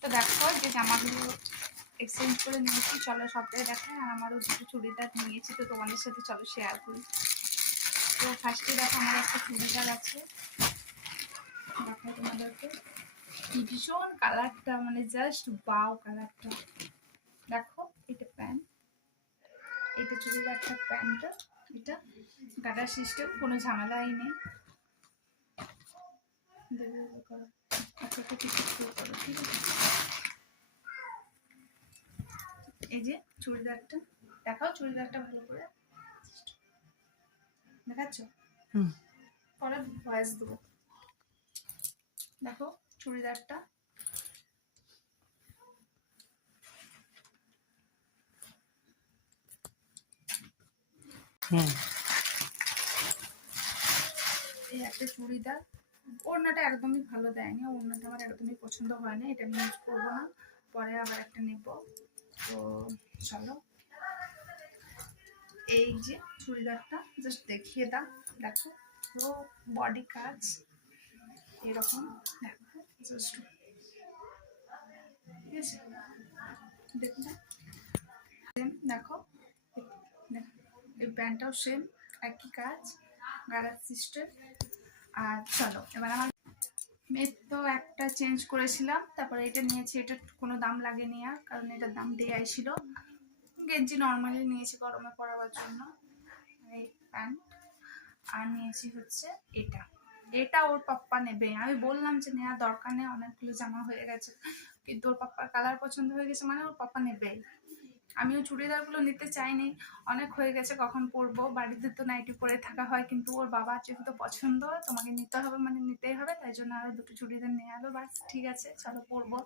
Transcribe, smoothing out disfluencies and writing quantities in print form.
তো দেখো যে জামাগুলো এক্সচেঞ্জ করে নিয়েছি, চলো সবটাই দেখাই। আর আমারও দুটো চুড়িদার নিয়েছি, তো তোমাদের সাথে চলো শেয়ার করি। তো ফার্স্টে দেখো আমার একটা চুড়িদার আছে, দেখাই তোমাদেরকে। ভীষণ কালারটা মানে জাস্ট বাও কালারটা। দেখো এটা প্যান্ট, এটা চুড়িদারটা প্যান্টটা, এটা গাটার সিস্টেম, কোনো ঝামেলাই নেই। এই যে চুড়িদারটা দেখাও, চুড়িদারটা ভালো করে দেখাচ্ছ, পরে ভয়েস দেবো। দেখো চুড়িদারটা, এই একটা চুড়িদার। ওড়নাটা একদমই ভালো দেয়নি, ওড়নাটা আমার একদমই পছন্দ হয় না, এটা আমি ইউজ করবো না, পরে আবার একটা নেব। তো চলো এই যে চুড়িদারটা জাস্ট দেখিয়ে দাও। দেখো তো বডি কাজ এরকম, দেখো জাস্ট, ঠিক আছে, দেখুন সেম। দেখো এই প্যান্টটাও সেম, একই কাজ, গালার সিস্টেম। আর চলো এবার আমার মেয়ের তো একটা চেঞ্জ করেছিলাম, তারপরে এটা নিয়েছি, এটা কোনো দাম লাগেনি আর, কারণ এটার দাম দেয়াই ছিল। গেঞ্জি নর্মালি নিয়েছি গরমে পরাবার জন্য, এই প্যান্ট। আর নিয়েছি হচ্ছে এটা, এটা ওর পাপ্পা নেবে, আমি বললাম যে নেওয়ার দরকার নেই, অনেকগুলো জামা হয়ে গেছে, কিন্তু ওর পাপ্পার কালার পছন্দ হয়ে গেছে মানে ওর পাপ্পা নেবেই। আমিও চুড়িদারগুলো নিতে চাইনি, অনেক হয়ে গেছে, কখন পরবো, বাড়িতে তো নাইটি পরে থাকা হয়, কিন্তু ওর বাবা যেহেতু পছন্দ তোমাকে নিতে হবে মানে নিতেই হবে, তাই জন্য আরও দুটো চুড়িদার নিয়ে এলো, বাস ঠিক আছে চলো পরবো।